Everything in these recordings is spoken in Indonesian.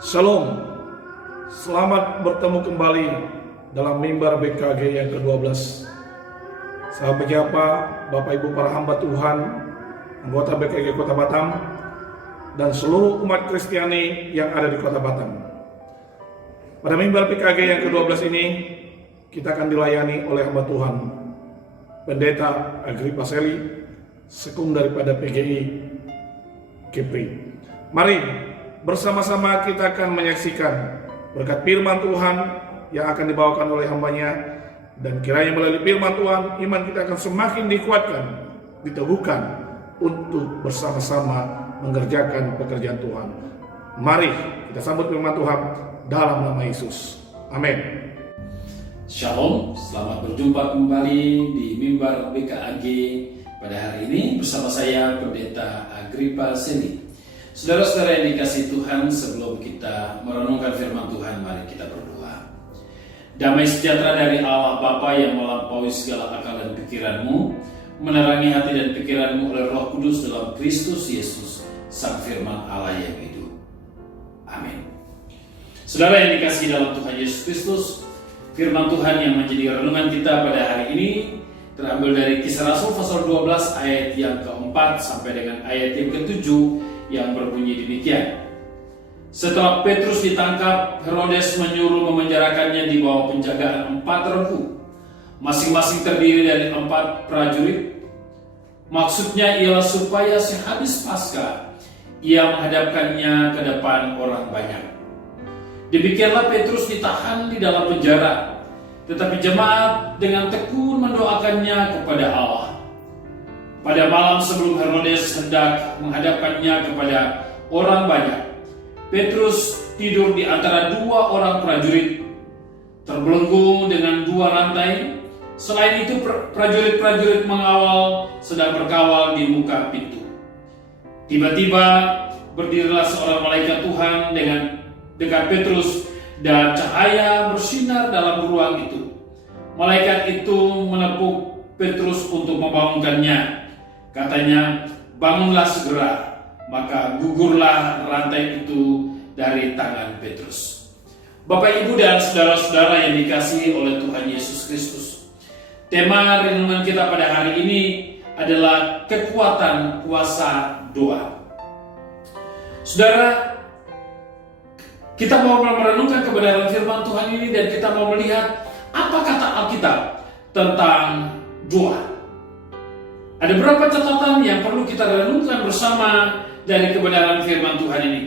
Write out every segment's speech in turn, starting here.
Shalom, selamat bertemu kembali dalam mimbar BKG yang ke-12. Sahabat menyapa Bapak Ibu para hamba Tuhan, anggota BKG Kota Batam, dan seluruh umat Kristiani yang ada di Kota Batam. Pada mimbar BKG yang ke-12 ini, kita akan dilayani oleh hamba Tuhan, Pendeta Agrippa Seli, sekung daripada PGI Kepri. Mari bersama-sama kita akan menyaksikan berkat firman Tuhan yang akan dibawakan oleh hambanya, dan kiranya melalui firman Tuhan iman kita akan semakin dikuatkan, diteguhkan untuk bersama-sama mengerjakan pekerjaan Tuhan. Mari kita sambut firman Tuhan dalam nama Yesus. Amin. Shalom, selamat berjumpa kembali di mimbar BKG pada hari ini bersama saya Pendeta Agrippa Seli. Saudara-saudara yang dikasihi Tuhan, sebelum kita merenungkan firman Tuhan, mari kita berdoa. Damai sejahtera dari Allah Bapa yang melampaui segala akal dan pikiranmu, menerangi hati dan pikiranmu oleh Roh Kudus dalam Kristus Yesus, Sang Firman Allah yang hidup. Amin. Saudara yang dikasihi dalam Tuhan Yesus Kristus, firman Tuhan yang menjadi renungan kita pada hari ini terambil dari Kisah Rasul pasal 12 ayat yang keempat sampai dengan ayat yang ke-7 yang berbunyi demikian. Setelah Petrus ditangkap, Herodes menyuruh memenjarakannya di bawah penjagaan 4 regu, masing-masing terdiri dari 4 prajurit. Maksudnya ialah supaya sehabis Paskah ia menghadapkannya ke depan orang banyak. Demikianlah Petrus ditahan di dalam penjara, tetapi jemaat dengan tekun mendoakannya kepada Allah. Pada malam sebelum Herodes hendak menghadapkannya kepada orang banyak, Petrus tidur di antara 2 orang prajurit, terbelenggu dengan 2 rantai. Selain itu, prajurit-prajurit mengawal sedang berkawal di muka pintu. Tiba-tiba berdirilah seorang malaikat Tuhan dengan dekat Petrus, dan cahaya bersinar dalam ruang itu. Malaikat itu menepuk Petrus untuk membangunkannya. Katanya, bangunlah segera. Maka gugurlah rantai itu dari tangan Petrus. Bapak, Ibu, dan saudara-saudara yang dikasihi oleh Tuhan Yesus Kristus, tema renungan kita pada hari ini adalah kekuatan kuasa doa. Saudara, kita mau merenungkan kebenaran firman Tuhan ini, dan kita mau melihat apa kata Alkitab tentang doa. Ada beberapa catatan yang perlu kita renungkan bersama dari kebenaran firman Tuhan ini.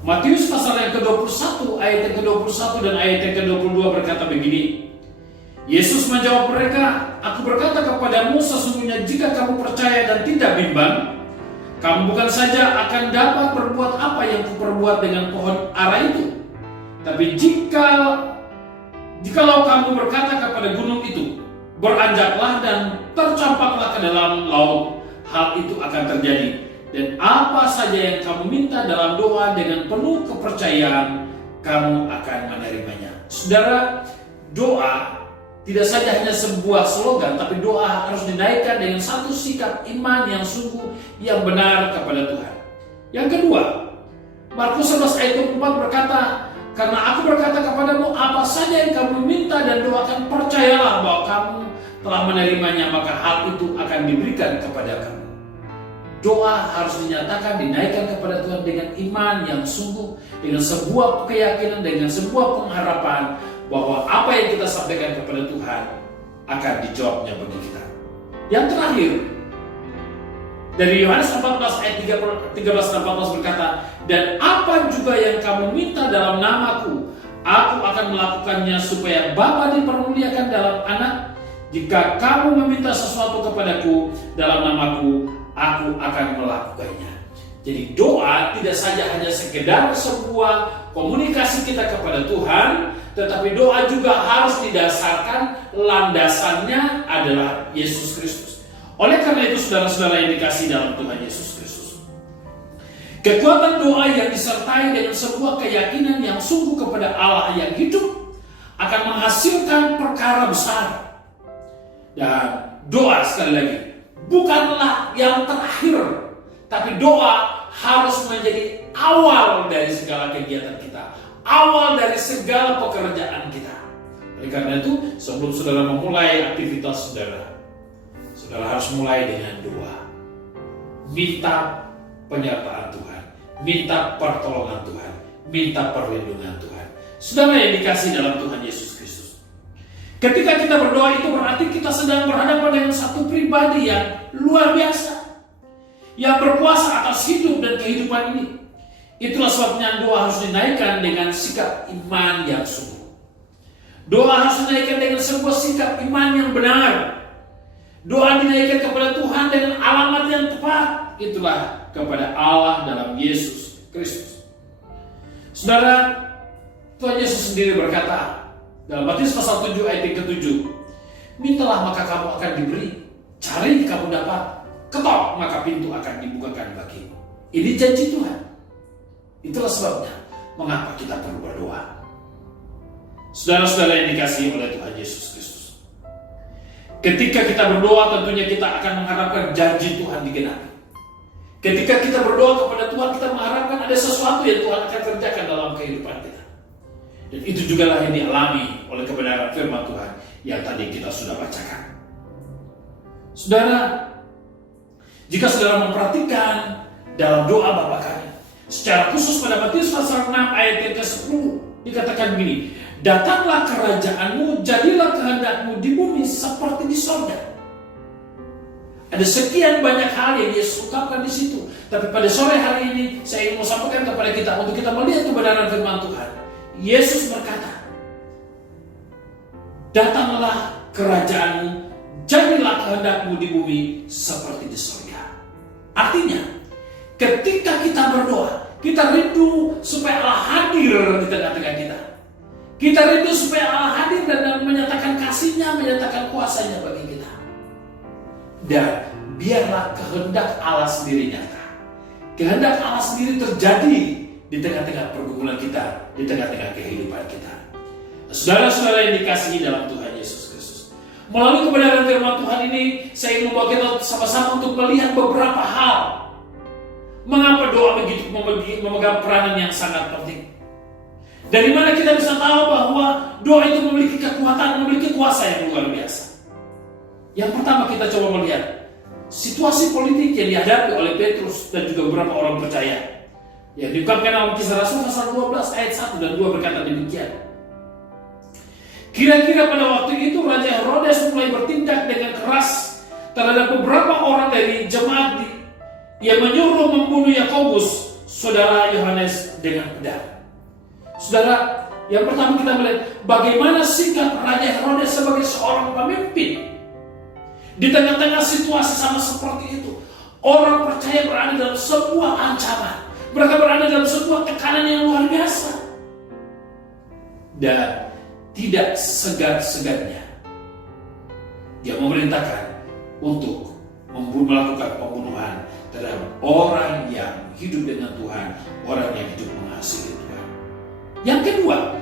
Matius pasal yang ke-21, ayat yang ke-21 dan ayat yang ke-22 berkata begini. Yesus menjawab mereka, "Aku berkata kepadamu, sesungguhnya jika kamu percaya dan tidak bimbang, kamu bukan saja akan dapat berbuat apa yang kuperbuat dengan pohon ara itu, tapi jikalau kamu berkata kepada gunung itu, beranjaklah dan tercampaklah ke dalam laut, hal itu akan terjadi. Dan apa saja yang kamu minta dalam doa dengan penuh kepercayaan, kamu akan menerimanya." Saudara, doa tidak saja hanya sebuah slogan, tapi doa harus dinaikkan dengan satu sikap iman yang sungguh, yang benar kepada Tuhan. Yang kedua, Markus 11 ayat 24 berkata, "Karena aku berkata kepadamu, apa saja yang kamu minta dan doakan, percayalah bahwa kamu telah menerimanya, maka hal itu akan diberikan kepada kamu." Doa harus dinyatakan, dinaikkan kepada Tuhan dengan iman yang sungguh, dengan sebuah keyakinan, dengan sebuah pengharapan bahwa apa yang kita sampaikan kepada Tuhan akan dijawabnya bagi kita. Yang terakhir, dari Yohanes 14 ayat 13 dan 14 berkata, "Dan apa juga yang kamu minta dalam namaku, aku akan melakukannya supaya Bapa dipermuliakan dalam Anak. Jika kamu meminta sesuatu kepadaku dalam namaku, aku akan melakukannya." Jadi doa tidak saja hanya sekedar sebuah komunikasi kita kepada Tuhan, tetapi doa juga harus didasarkan, landasannya adalah Yesus Kristus. Oleh karena itu, saudara-saudara yang dikasihi dalam Tuhan Yesus Kristus, kekuatan doa yang disertai dengan sebuah keyakinan yang sungguh kepada Allah yang hidup akan menghasilkan perkara besar. Dan doa sekali lagi bukanlah yang terakhir, tapi doa harus menjadi awal dari segala kegiatan kita, awal dari segala pekerjaan kita. Oleh karena itu, sebelum saudara memulai aktivitas saudara, saudara harus mulai dengan doa. Minta penyertaan Tuhan, minta pertolongan Tuhan, minta perlindungan Tuhan. Saudara yang dikasihi dalam Tuhan Yesus Kristus, ketika kita berdoa itu berarti kita sedang berhadapan dengan satu pribadi yang luar biasa, yang berkuasa atas hidup dan kehidupan ini. Itulah sebabnya doa harus dinaikkan dengan sikap iman yang sungguh. Doa harus dinaikkan dengan sebuah sikap iman yang benar. Doa dinaikkan kepada Tuhan dengan alamat yang tepat. Itulah kepada Allah dalam Yesus Kristus. Saudara, Tuhan Yesus sendiri berkata dalam Matius pasal 7 ayat yang ke-7, mintalah maka kamu akan diberi, cari kamu dapat, ketok maka pintu akan dibukakan bagimu. Ini janji Tuhan. Itulah sebabnya mengapa kita perlu berdoa. Saudara-saudara yang dikasihi oleh Tuhan Yesus Kristus, ketika kita berdoa tentunya kita akan mengharapkan janji Tuhan digenapi. Ketika kita berdoa kepada Tuhan, kita mengharapkan ada sesuatu yang Tuhan akan kerjakan dalam kehidupan kita. Dan itu juga lah yang dialami oleh kebenaran firman Tuhan yang tadi kita sudah bacakan. Saudara, jika saudara memperhatikan dalam doa Bapa Kami, secara khusus pada Matius pasal 6 ayat yang ke-10 dikatakan begini, datanglah kerajaanmu, jadilah kehendakmu di bumi seperti di sorga. Ada sekian banyak hal yang Yesus ungkapkan di situ. Tapi pada sore hari ini saya ingin sampaikan kepada kita untuk kita melihat kebenaran firman Tuhan. Yesus berkata, datanglah kerajaanmu, jadilah kehendakmu di bumi seperti di sorga. Artinya, ketika kita berdoa, kita rindu supaya Allah hadir di tengah-tengah kita. Kita rindu supaya Allah hadir dan menyatakan kasih-Nya, menyatakan kuasa-Nya bagi kita. Dan biarlah kehendak Allah sendiri nyata. Kehendak Allah sendiri terjadi di tengah-tengah pergumulan kita, di tengah-tengah kehidupan kita. Saudara-saudara yang dikasihi dalam Tuhan Yesus Kristus, melalui kebenaran firman Tuhan ini, saya ingin membawa kita sama-sama untuk melihat beberapa hal. Mengapa doa begitu memegang peranan yang sangat penting? Dari mana kita bisa tahu bahwa doa itu memiliki kekuatan, memiliki kuasa yang luar biasa? Yang pertama kita coba melihat situasi politik yang dihadapi oleh Petrus dan juga beberapa orang percaya. Yang diungkapkan dalam Kisah Rasul pasal 12 ayat 1 dan 2 berkata demikian. Kira-kira pada waktu itu Raja Herodes mulai bertindak dengan keras terhadap beberapa orang dari jemaat yang menyuruh membunuh Yakobus, saudara Yohanes, dengan pedang. Saudara, yang pertama kita melihat bagaimana sikap Raja Herodes sebagai seorang pemimpin. Di tengah-tengah situasi sama seperti itu, orang percaya berada dalam sebuah ancaman. Mereka berada dalam sebuah tekanan yang luar biasa. Dan tidak segan-segannya dia memerintahkan untuk melakukan pembunuhan terhadap orang yang hidup dengan Tuhan, orang yang hidup mengasihi Tuhan. Yang kedua,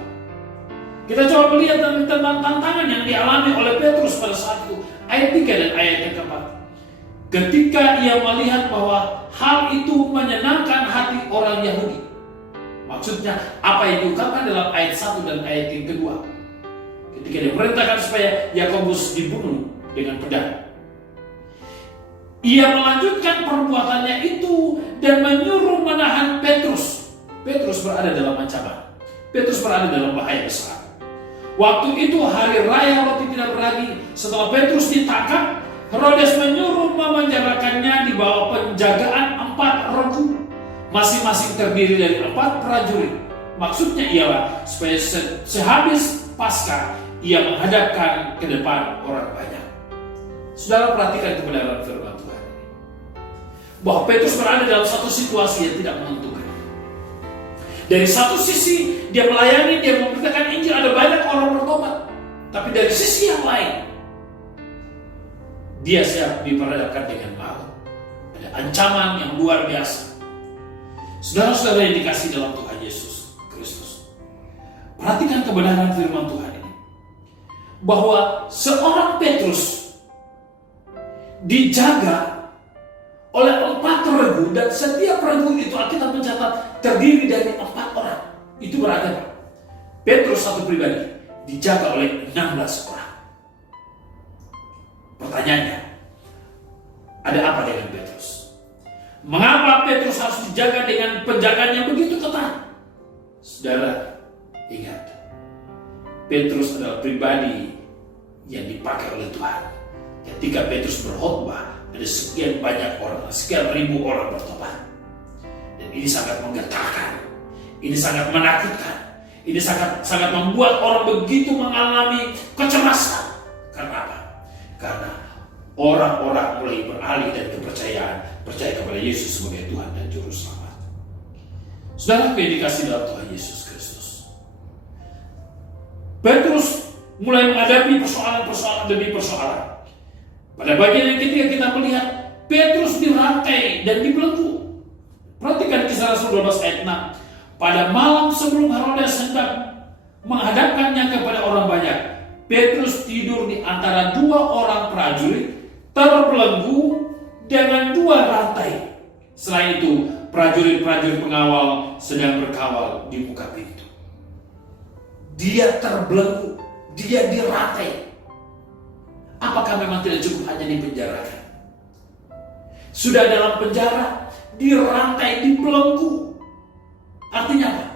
kita coba melihat tentang tantangan yang dialami oleh Petrus pada saat itu. Ayat 3 dan ayat yang keempat. Ketika ia melihat bahwa hal itu menyenangkan hati orang Yahudi. Maksudnya apa yang diungkapkan dalam ayat 1 dan ayat yang kedua. Ketika dia perintahkan supaya Yakobus dibunuh dengan pedang. Ia melanjutkan perbuatannya itu dan menyuruh menahan Petrus. Petrus berada dalam ancaman. Petrus berada dalam bahaya besar. Waktu itu hari raya roti tidak beragi. Setelah Petrus ditangkap, Herodes menyuruh memenjarakannya di bawah penjagaan 4 regu, masing-masing terdiri dari 4 prajurit. Maksudnya ialah supaya sehabis Paskah ia menghadapkan ke depan orang banyak. Saudara perhatikan kebenaran firman Tuhan ini, bahwa Petrus berada dalam satu situasi yang tidak menentukan. Dari satu sisi dia melayani, dia memberitakan Injil, ada banyak orang bertobat. Tapi dari sisi yang lain, dia siap diperhadapkan dengan maut. Ada ancaman yang luar biasa. Saudara-saudara yang dikasihi dalam Tuhan Yesus Kristus, perhatikan kebenaran firman Tuhan ini, bahwa seorang Petrus dijaga oleh 4 regu, dan setiap regu itu Alkitab mencatat terdiri dari 4 orang. Itu berarti apa? Petrus satu pribadi dijaga oleh 16 orang. Pertanyaannya, ada apa dengan Petrus? Mengapa Petrus harus dijaga dengan penjagaan yang begitu ketat? Saudara, ingat, Petrus adalah pribadi yang dipakai oleh Tuhan. Ketika Petrus berkhotbah, ada sekian banyak orang, sekian ribu orang bertobat. Dan ini sangat menggetarkan, ini sangat menakutkan, ini sangat membuat orang begitu mengalami kecemasan. Karena apa? Karena orang-orang mulai beralih dari kepercayaan, percaya kepada Yesus sebagai Tuhan dan Juru Selamat. Saudara, yang dikasihi dalam Tuhan Yesus Kristus, Petrus mulai menghadapi persoalan-persoalan demi persoalan. Pada bagian yang ketiga kita melihat Petrus dirantai dan dibelenggu. Perhatikan Kisah Rasul 12 ayat 6. Pada malam sebelum Herodes hendak menghadapkannya kepada orang banyak, Petrus tidur di antara 2 orang prajurit, terbelenggu dengan 2 rantai. Selain itu, prajurit-prajurit pengawal sedang berkawal di muka pintu. Dia terbelenggu, dia dirantai. Apakah memang tidak cukup hanya dipenjarakan? Sudah dalam penjara, dirantai, dibelenggu. Artinya apa?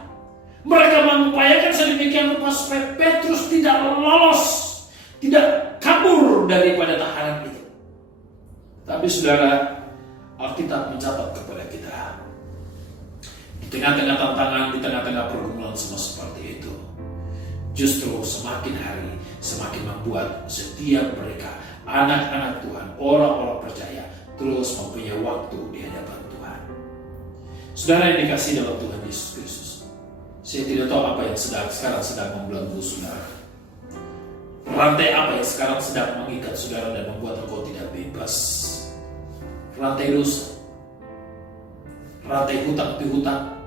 Mereka mengupayakan sedemikian rupa supaya Petrus tidak lolos, tidak kabur daripada tahanan itu. Tapi saudara, Alkitab mencatat kepada kita, di tengah-tengah tantangan, di tengah-tengah pergumulan semua seperti itu, justru semakin hari semakin membuat setiap mereka, anak-anak Tuhan, orang-orang percaya, terus mempunyai waktu di hadapan Tuhan. Saudara yang dikasihi dalam Tuhan Yesus Kristus, saya tidak tahu apa yang sekarang sedang membelenggu saudara. Rantai apa yang sekarang sedang mengikat saudara dan membuat engkau tidak bebas? Rantai dosa, rantai hutang piutang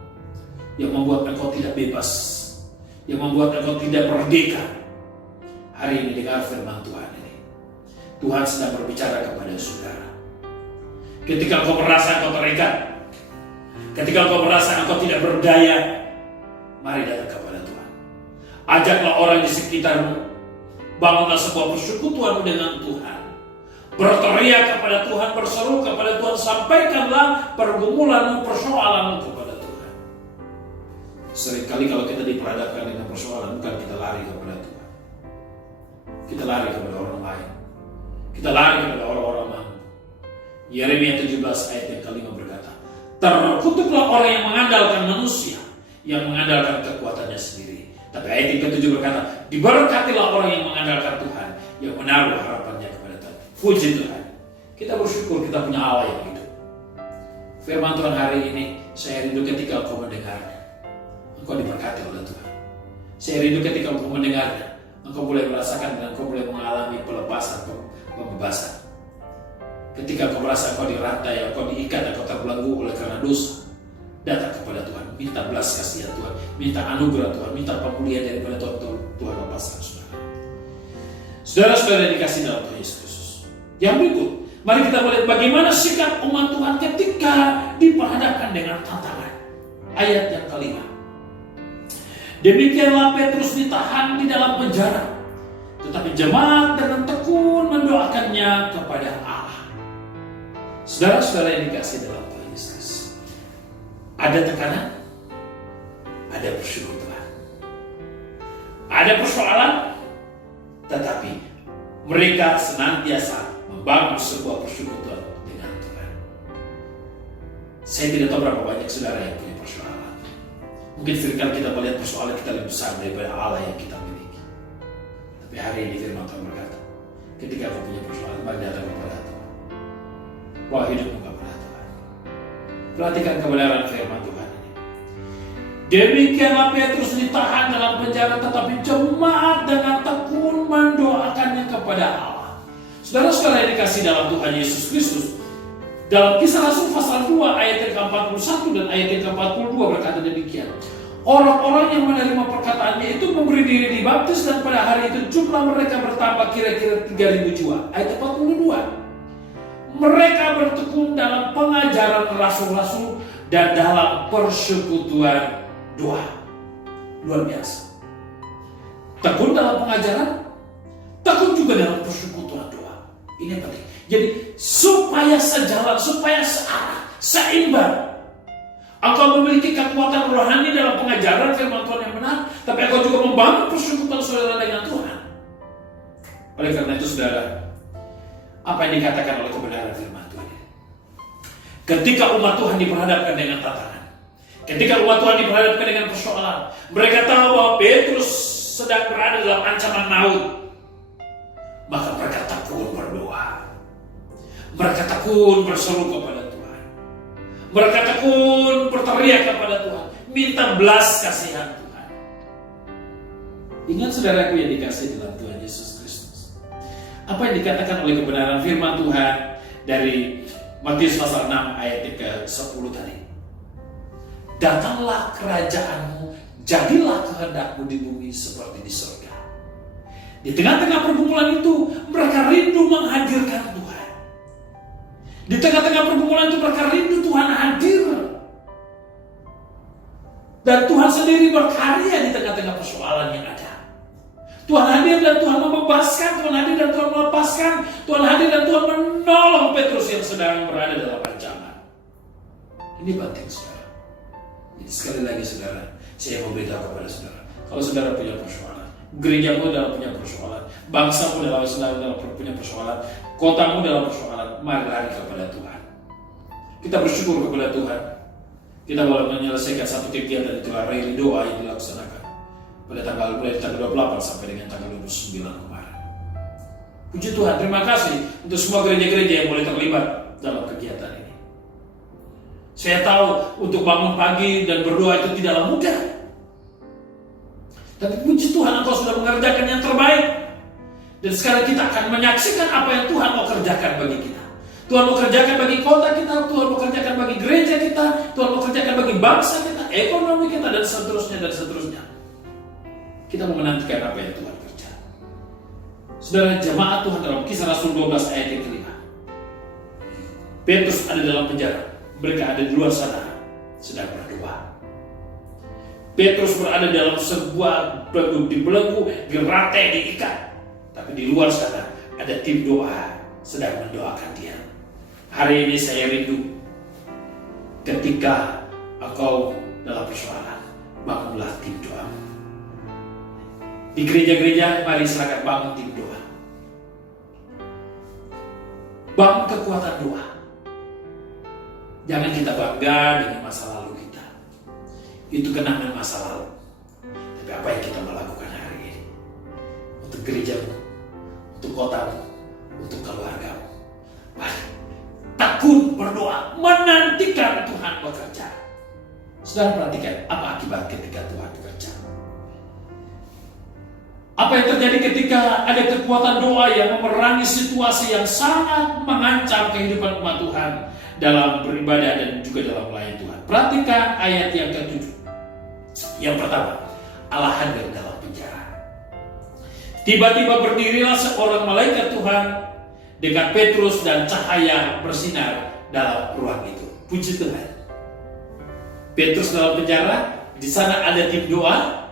yang membuat engkau tidak bebas, yang membuat engkau tidak merdeka. Hari ini dengar firman Tuhan ini. Tuhan sedang berbicara kepada saudara. Ketika engkau merasa engkau terikat, ketika engkau merasa engkau tidak berdaya, mari datang kepada Tuhan. Ajaklah orang di sekitarmu. Bangunlah sebuah persekutuan dengan Tuhan. Berteriak kepada Tuhan, berseru kepada Tuhan, sampaikanlah pergumulanmu, persoalanmu kepada Tuhan. Seringkali kalau kita diperhadapkan dengan persoalan, bukan kita lari kepada Tuhan. Kita lari kepada orang lain. Kita lari kepada orang-orang mampu. Yeremia 17 ayat yang kelima berkata, terkutuklah orang yang mengandalkan manusia, yang mengandalkan kekuatannya sendiri. Tapi ayat yang ke-7 berkata, diberkatilah orang yang mengandalkan Tuhan, yang menaruh harapannya kepada Tuhan. Puji Tuhan. Kita bersyukur kita punya Allah yang hidup. Firman Tuhan hari ini, saya rindu ketika engkau mendengarnya, engkau diberkati oleh Tuhan. Saya rindu ketika engkau mendengarnya, engkau boleh merasakan dan engkau boleh mengalami pelepasan, pembebasan. Ketika engkau merasa engkau dirantai, engkau diikat, engkau terbelenggu oleh karena dosa, datang kepada Tuhan, minta belas kasihan Tuhan, minta anugerah Tuhan, minta pemulihan daripada Tuhan lepaskan saudara. Saudara-saudara yang dikasihi dalam Tuhan Yesus Kristus. Yang berikut, mari kita melihat bagaimana sikap umat Tuhan ketika diperhadapkan dengan tantangan. Ayat yang kelima. Demikianlah Petrus ditahan di dalam penjara, tetapi jemaat dengan tekun mendoakannya kepada Allah. Saudara-saudara yang dikasihi dalam Tuhan Yesus, ada tekanan, ada bersyukur Tuhan. Ada persoalan, tetapi mereka senantiasa membangun sebuah bersyukur Tuhan dengan Tuhan. Saya tidak tahu berapa banyak saudara yang punya persoalan. Mungkin seringkali kita melihat persoalan kita lebih besar daripada Allah yang kita miliki. Tapi hari ini firman Tuhan berkata, ketika kau punya persoalan, mari datang kepada Tuhan. Bawa hidupmu kepada Tuhan. Perhatikan kebenaran firman Tuhan ini. Demikianlah Petrus ditahan dalam penjara, tetapi jemaat dengan tekun mendoakannya kepada Allah. Saudara-saudara yang dikasihi dalam Tuhan Yesus Kristus, dalam Kisah Rasul pasal 2 ayat yang ke-41 dan ayat yang ke-42 berkata demikian. Orang-orang yang menerima perkataannya itu memberi diri dibaptis, dan pada hari itu jumlah mereka bertambah kira-kira 3.000 jiwa. Ayat 42. Mereka bertekun dalam pengajaran rasul-rasul dan dalam persekutuan doa. Luar biasa. Tekun dalam pengajaran, tekun juga dalam persekutuan doa. Ini yang penting. Jadi supaya sejalan, supaya searah, seimbang. Engkau memiliki kekuatan rohani dalam pengajaran firman Tuhan yang benar, tapi engkau juga membangun persekutuan saudara dengan Tuhan. Oleh karena itu saudara, apa yang dikatakan oleh kebenaran firman Tuhan? Ketika umat Tuhan diperhadapkan dengan tantangan, ketika umat Tuhan diperhadapkan dengan persoalan, mereka tahu bahwa Petrus sedang berada dalam ancaman maut, maka mereka tekun berdoa. Mereka tekun berseru kepada Tuhan. Mereka tekun berteriak kepada Tuhan, minta belas kasihan Tuhan. Ingat saudaraku yang dikasihi dalam Tuhan Yesus Kristus, apa yang dikatakan oleh kebenaran firman Tuhan dari Matius pasal 6 ayat ke-10 tadi. Datanglah kerajaanmu, jadilah kehendakmu di bumi seperti di surga. Di tengah-tengah pergumulan itu, mereka rindu menghadirkan Tuhan. Di tengah-tengah pergumulan itu, mereka rindu Tuhan hadir. Dan Tuhan sendiri berkarya di tengah-tengah persoalan yang ada. Tuhan hadir dan Tuhan membebaskan, Tuhan hadir dan Tuhan melepaskan, Tuhan hadir dan Tuhan menolong Petrus yang sedang berada dalam ancaman. Ini penting saudara. Jadi sekali lagi saudara, saya mau beritahu kepada saudara, kalau saudara punya persoalan, gerejamu dalam punya persoalan, bangsamu dalam punya persoalan, kotamu dalam persoalan, mari lari kepada Tuhan. Kita bersyukur kepada Tuhan. Kita boleh menyelesaikan satu kegiatan itulah rally doa yang dilaksanakan pada mulai tanggal 28 sampai dengan tanggal 29 kemarin. Puji Tuhan, terima kasih untuk semua gereja-gereja yang boleh terlibat dalam kegiatan ini. Saya tahu untuk bangun pagi dan berdoa itu tidaklah mudah. Tapi puji Tuhan, Engkau sudah mengerjakan yang terbaik. Dan sekarang kita akan menyaksikan apa yang Tuhan mau kerjakan bagi kita. Tuhan mau kerjakan bagi kota kita, Tuhan mau kerjakan bagi gereja kita, Tuhan mau kerjakan bagi bangsa kita, ekonomi kita, dan seterusnya dan seterusnya. Kita mau menantikan apa yang Tuhan kerja. Saudara jemaat Tuhan dalam Kisah Rasul 12 ayat yang kelima. Petrus ada dalam penjara, mereka ada di luar sana sedang berdoa. Petrus berada dalam sebuah belenggu, gerate diikat. Tapi di luar sana ada tim doa sedang mendoakan dia. Hari ini saya rindu ketika engkau dalam persoalan, bangunlah tim doa. Di gereja-gereja mari silakan bangun tim doa. Bangun kekuatan doa. Jangan kita bangga dengan masa lalu kita. Itu kenangan masa lalu. Tapi apa yang kita melakukan hari ini untuk gerejamu, untuk kotamu, untuk keluargamu. Mari tekun berdoa, menantikan Tuhan bekerja. Saudara perhatikan apa akibat ketika Tuhan bekerja. Apa yang terjadi ketika ada kekuatan doa yang memerangi situasi yang sangat mengancam kehidupan umat Tuhan dalam beribadah dan juga dalam melayani Tuhan. Perhatikan ayat yang ke-7. Yang pertama, Allah hadir dalam penjara. Tiba-tiba berdirilah seorang malaikat Tuhan dekat Petrus dan cahaya bersinar dalam ruang itu. Puji Tuhan. Petrus dalam penjara, di sana ada tim doa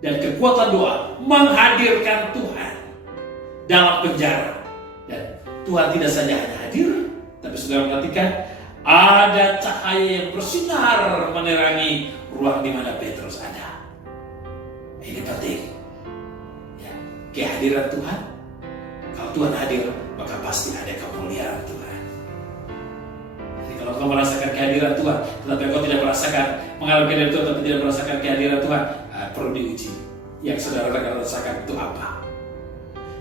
dan kekuatan doa menghadirkan Tuhan dalam penjara. Dan Tuhan tidak saja hanya hadir, tapi saudara perhatikan ada cahaya yang bersinar menerangi ruang di mana Petrus ada. Ini penting. Ya, kehadiran Tuhan. Kalau Tuhan hadir, maka pasti ada kemuliaan Tuhan. Jadi kalau kau merasakan kehadiran Tuhan, tetapi kau tidak merasakan mengalami kehadiran Tuhan, tapi tidak merasakan kehadiran Tuhan, perlu diuji. Yang saudara rasakan itu apa?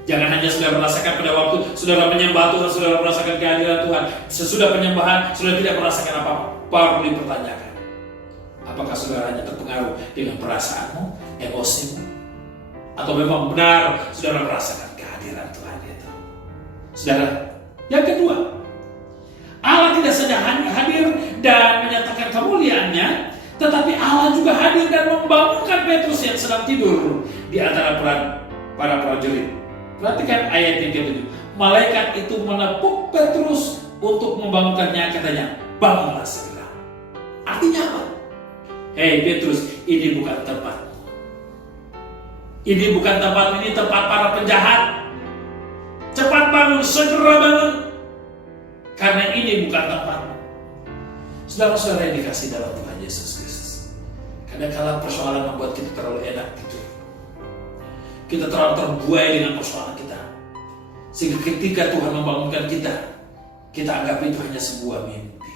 Jangan hanya saudara merasakan pada waktu saudara menyembah Tuhan, saudara merasakan kehadiran Tuhan. Sesudah penyembahan, saudara tidak merasakan apa-apa. Perlu dipertanyakan. Apakah saudara hanya terpengaruh dengan perasaanmu, emosimu? Atau memang benar saudara merasakan kehadiran Tuhan itu? Saudara, yang kedua, Allah tidak saja hadir dan menyatakan kemuliaannya, tetapi Allah juga hadir dan membangunkan Petrus yang sedang tidur di antara para prajurit. Perhatikan ayat yang ke-7. malaikat itu menepuk Petrus untuk membangunkannya, katanya, bangunlah segera. Artinya apa? Hei Petrus, ini bukan tempatmu. Ini bukan tempatmu, ini tempat para penjahat. Cepat bangun, segera bangun. Karena ini bukan tempatmu. Saudara-saudara yang dikasih dalam Tuhan Yesus Kristus, kadang-kadang persoalan membuat kita terlalu enak gitu. Kita terlalu terbuai dengan persoalan kita. Sehingga ketika Tuhan membangunkan kita anggap itu hanya sebuah mimpi.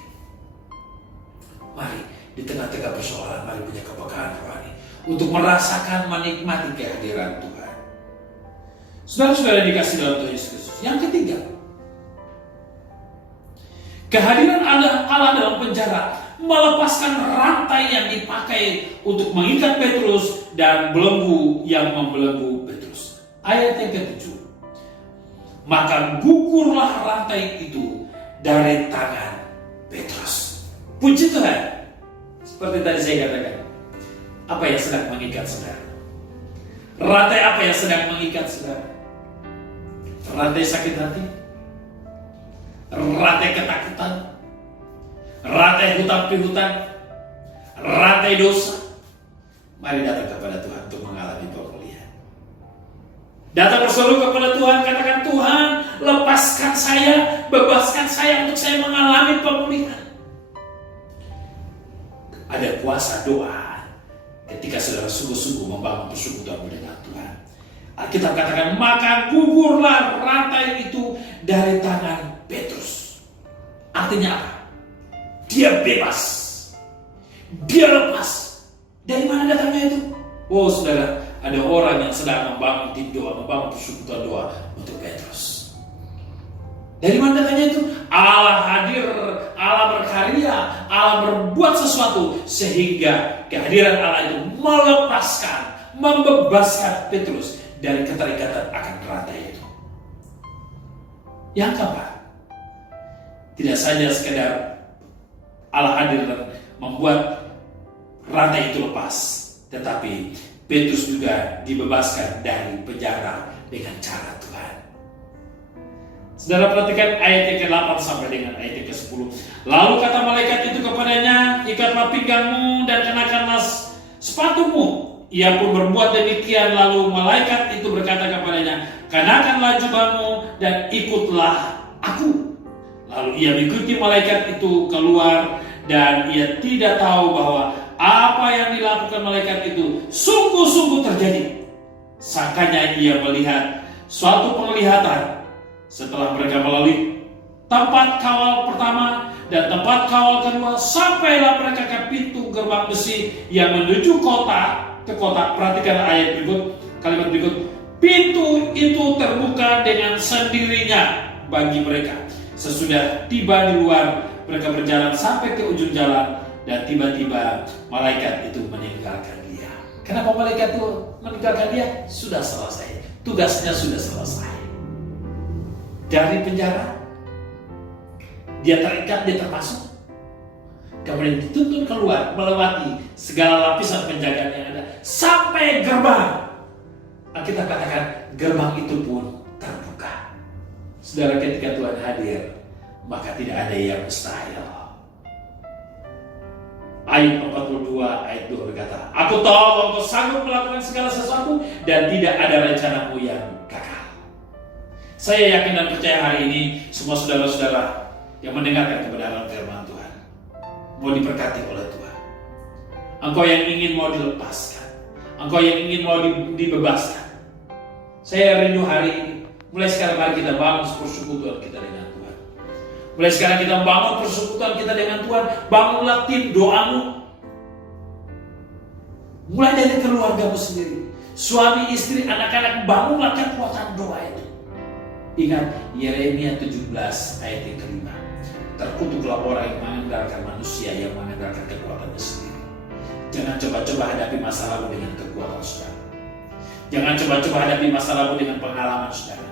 Mari, di tengah-tengah persoalan, mari punya kepekaan rohani untuk merasakan, menikmati kehadiran Tuhan. Saudara-saudara yang dikasih dalam Tuhan Yesus Kristus. Yang ketiga, kehadiran Allah dalam penjara melepaskan rantai yang dipakai untuk mengikat Petrus dan belenggu yang membelenggu Petrus. Ayat yang ke-7. Maka gugurlah rantai itu dari tangan Petrus. Puji Tuhan. Seperti tadi saya katakan, apa yang sedang mengikat saudara? Rantai apa yang sedang mengikat saudara? Rantai sakit hati? Rantai ketakutan? Rantai hutang piutang? Rantai dosa? Mari datang kepada Tuhan untuk mengalami pemulihan. Datang bersolu kepada Tuhan, katakan, Tuhan, lepaskan saya, bebaskan saya untuk saya mengalami pemulihan. Ada kuasa doa ketika saudara sungguh-sungguh membangun persekutuan dengan Tuhan. Alkitab katakan, maka gugurlah rantai itu dari tangan Petrus. Artinya apa? Dia bebas. Dia lepas. Dari mana datangnya itu? Oh saudara, ada orang yang sedang membangun tim doa, membangun persekutuan doa untuk Petrus. Dari mana datangnya itu? Allah hadir, Allah berkarya, Allah berbuat sesuatu sehingga kehadiran Allah itu melepaskan, membebaskan Petrus dari keterikatan akan rantai itu. Yang keempat, tidak saja sekedar Allah hadir dan membuat rantai itu lepas, tetapi Petrus juga dibebaskan dari penjara dengan cara Tuhan. Saudara perhatikan ayat yang ke-8 sampai dengan ayat yang ke-10. Lalu kata malaikat itu kepadanya, ikatlah pinggangmu dan kenakanlah sepatumu. Ia pun berbuat demikian. Lalu malaikat itu berkata kepadanya, kenakanlah jubahmu dan ikutlah aku. Lalu ia mengikuti malaikat itu keluar, dan ia tidak tahu bahwa apa yang dilakukan malaikat itu sungguh-sungguh terjadi. Sangkanya ia melihat suatu penglihatan setelah mereka melalui tempat kawal pertama dan tempat kawal kedua, sampailah mereka ke pintu gerbang besi yang menuju ke kota. Perhatikan ayat berikut, kalimat berikut. Pintu itu terbuka dengan sendirinya bagi mereka. Sesudah tiba di luar, mereka berjalan sampai ke ujung jalan, dan tiba-tiba malaikat itu meninggalkan dia. Kenapa malaikat itu meninggalkan dia? Sudah selesai. Tugasnya sudah selesai. Dari penjara, dia terikat, dia termasuk. Kemudian dituntun keluar, melewati segala lapisan penjagaan yang ada, sampai gerbang. Kita katakan, gerbang itu pun terbuka. Saudara, ketika Tuhan hadir, maka tidak ada yang mustahil. Ayat 42 ayat 2 berkata, aku tahu engkau sanggup melakukan segala sesuatu dan tidak ada rencanamu yang gagal. Saya yakin dan percaya hari ini semua saudara-saudara yang mendengarkan kebenaran firman Tuhan mau diberkati oleh Tuhan. Engkau yang ingin mau dilepaskan, engkau yang ingin mau dibebaskan. Saya rindu hari ini, mulai sekarang mari kita bangun persekutuan kita dengan Tuhan. Mulai sekarang kita bangun persekutuan kita dengan Tuhan. Bangunlah tim doamu. Mulai dari keluargamu sendiri, suami, istri, anak-anak, bangunlah kekuatan doa itu. Ingat Yeremia 17 ayat yang ke-5. Terkutuklah orang yang mengandalkan manusia, yang mengandalkan kekuatannya sendiri. Jangan coba-coba hadapi masalahmu dengan kekuatan saudara. Jangan coba-coba hadapi masalahmu dengan pengalaman saudara.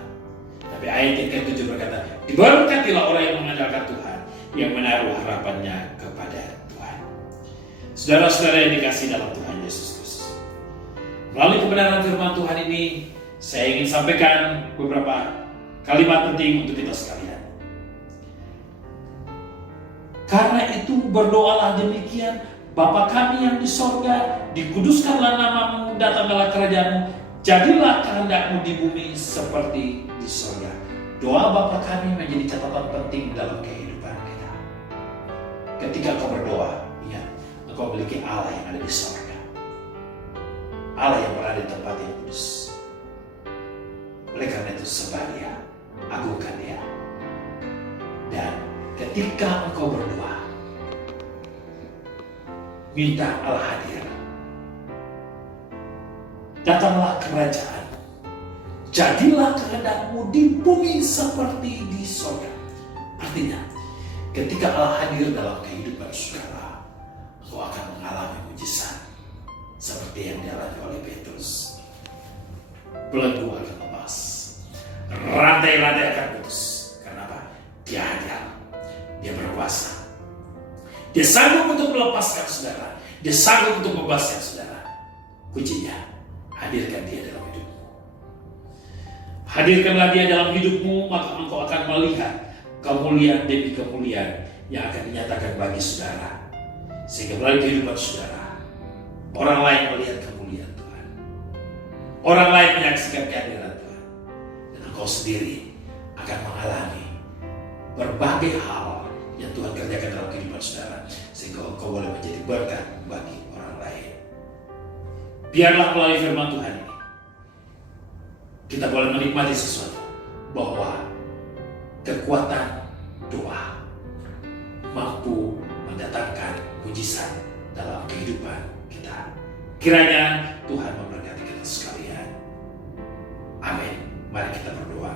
Tapi ayat yang ke-7 berkata, diberkatilah orang yang mengandalkan Tuhan, yang menaruh harapannya kepada Tuhan. Saudara-saudara yang dikasih dalam Tuhan Yesus Kristus, melalui kebenaran firman Tuhan ini, saya ingin sampaikan beberapa kalimat penting untuk kita sekalian. Karena itu berdoalah demikian, Bapa kami yang di sorga, dikuduskanlah namamu, datanglah kerajaanmu, jadilah kehendakmu di bumi seperti di sorga. Doa Bapa kami menjadi catatan penting dalam kehidupan kita. Ketika kau berdoa, ingat, engkau memiliki Allah yang ada di sorga, Allah yang berada di tempat yang kudus. Oleh karena itu sembah Dia, agungkan Dia. Dan ketika engkau berdoa, minta Allah hadir. Datanglah kerajaan, jadilah kehendakmu di bumi seperti di sorga. Artinya, ketika Allah hadir dalam kehidupan saudara, engkau akan mengalami mujizat seperti yang dialami oleh Petrus. Belenggu akan lepas, rantai-rantai akan putus. Kenapa? Dia hadir, Dia berkuasa. Dia sanggup untuk melepaskan saudara, Dia sanggup untuk membebaskan saudara. Kuncinya, hadirkan Dia dalam hidupmu. Hadirkanlah Dia dalam hidupmu, maka engkau akan melihat kemuliaan demi kemuliaan yang akan dinyatakan bagi saudara. Sehingga melalui kehidupan saudara, orang lain melihat kemuliaan Tuhan. Orang lain menyaksikan kehadiran Tuhan. Dan engkau sendiri akan mengalami berbagai hal yang Tuhan kerjakan dalam kehidupan saudara. Sehingga engkau boleh menjadi berkat bagi orang lain. Biarlah melalui firman Tuhan ini, kita boleh menikmati sesuatu. Bahwa kekuatan doa mampu mendatangkan mujizat dalam kehidupan kita. Kiranya Tuhan memberkati kita sekalian. Amin. Mari kita berdoa.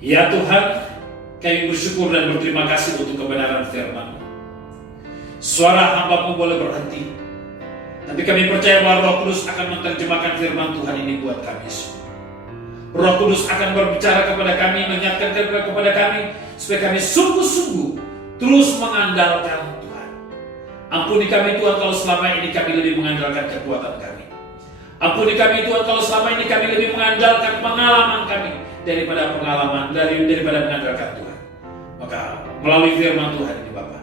Ya Tuhan, kami bersyukur dan berterima kasih untuk kebenaran firman-Mu. Suara hamba-Mu boleh berhenti, tapi kami percaya bahwa Roh Kudus akan menerjemahkan firman Tuhan ini buat kami semua. Roh Kudus akan berbicara kepada kami, mengingatkan kepada kami, supaya kami sungguh-sungguh terus mengandalkan Tuhan. Ampuni kami Tuhan kalau selama ini kami lebih mengandalkan kekuatan kami. Ampuni kami Tuhan kalau selama ini kami lebih mengandalkan pengalaman kami daripada mengandalkan Tuhan. Maka melalui firman Tuhan ini Bapa,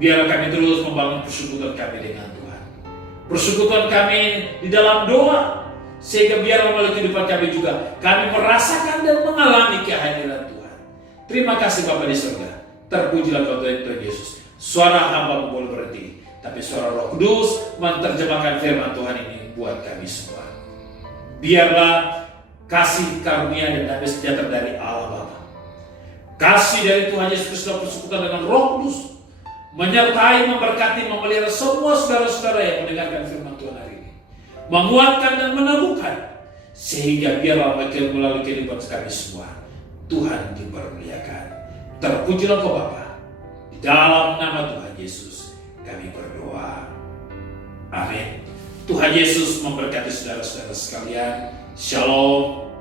biarlah kami terus membangun persekutuan kami dengan Tuhan. Persekutuan kami di dalam doa, sehingga biarlah melalui kehidupan kami juga kami merasakan dan mengalami kehadiran Tuhan. Terima kasih Bapa di surga. Terpujilah kau Tuhan Yesus. Suara hamba-Mu boleh berhenti, tapi suara Roh Kudus menerjemahkan firman Tuhan ini buat kami semua. Biarlah kasih karunia dan damai sejahtera dari Allah Bapa, kasih dari Tuhan Yesus Kristus, persekutuan dengan Roh Kudus menyertai, memberkati, memelihara semua saudara-saudara yang mendengarkan firman Tuhan hari ini, menguatkan dan meneguhkan, sehingga biarlah melalui kehidupan kami semua Tuhan dipermuliakan. Terpujilah Kau Bapa, di dalam nama Tuhan Yesus kami berdoa. Amin. Tuhan Yesus memberkati saudara-saudara sekalian. Shalom.